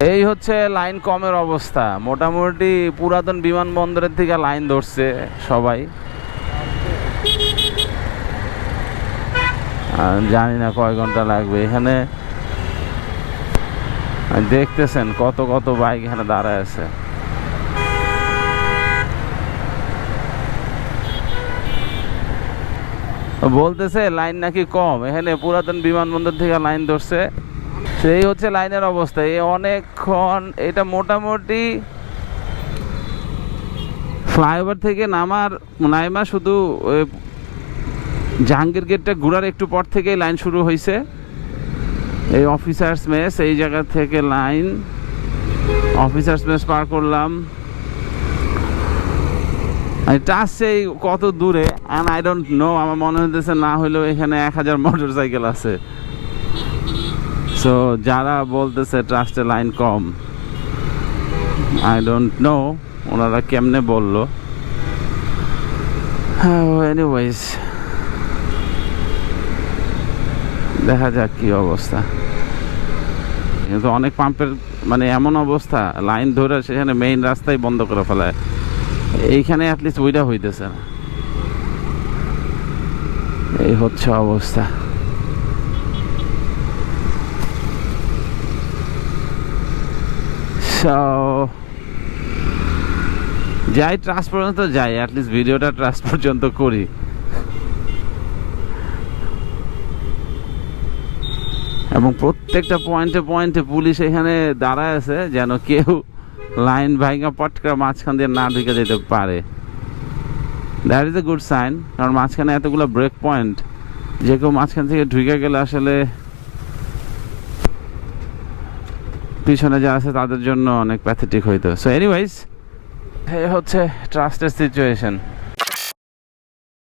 এই হচ্ছে লাইন কমের অবস্থা। মোটামুটি পুরাতন বিমানবন্দরের থেকে লাইন ধরছে সবাই। জানি না কয় ঘন্টা লাগবে এখানে। দেখতেছেন কত কত বাইক এখানে দাঁড়ায় আছে। বলতেছে লাইন নাকি কম, এখানে পুরাতন বিমানবন্দর থেকে লাইন ধরছে। সেই হচ্ছে লাইনের অবস্থা। এই অনেকক্ষণ, এটা মোটামুটি ফ্লাইওভার থেকে নামা শুধু জাহাঙ্গীর গেটটা ঘোরার একটু পর থেকেই লাইন শুরু হয়েছে। এই অফিসার্স মেস, এই জায়গা থেকে লাইন। অফিসার্স মেস পার করলাম। সেই কত দূরে অ্যান্ড আই ডোন্ট নো, আমার মনে হইতেছে না হইলেও এখানে 1000 মোটর সাইকেল আছে। সো যারা বলতেছে ট্রাস্টে লাইন কম, আই ডোন্ট নো ওনারা কেমনে বললো। এনিওয়েজ, দেখা যাক কি অবস্থা। কিন্তু অনেক পাম্পের মানে এমন অবস্থা, লাইন ধরে সেখানে মেইন রাস্তায় বন্ধ করে ফেলায়। এইখানে অ্যাটলিস্ট ওইটা হইতেছে না। এই হচ্ছে অবস্থা। যাই ট্রাস্ট পর্যন্ত যাই, অ্যাটলিস্ট ভিডিওটা ট্রাস্ট পর্যন্ত করি। এবং প্রত্যেকটা পয়েন্টে পয়েন্টে পুলিশ এখানে দাঁড়ায় আছে, যেন কেউ লাইন ভাঙা পটকা মাঝখান দিয়ে না ঢুকে যেতে পারে। That is a good sign, কারণ মাঝখানে এতগুলো ব্রেক পয়েন্ট, যে কেউ মাঝখান থেকে ঢুকে গেলে আসলে পিছনে যা আছে তাদের জন্য অনেক প্যাথেটিক হইতো। সো এনিওয়েজ, এই হচ্ছে ট্রাস্টের সিচুয়েশন।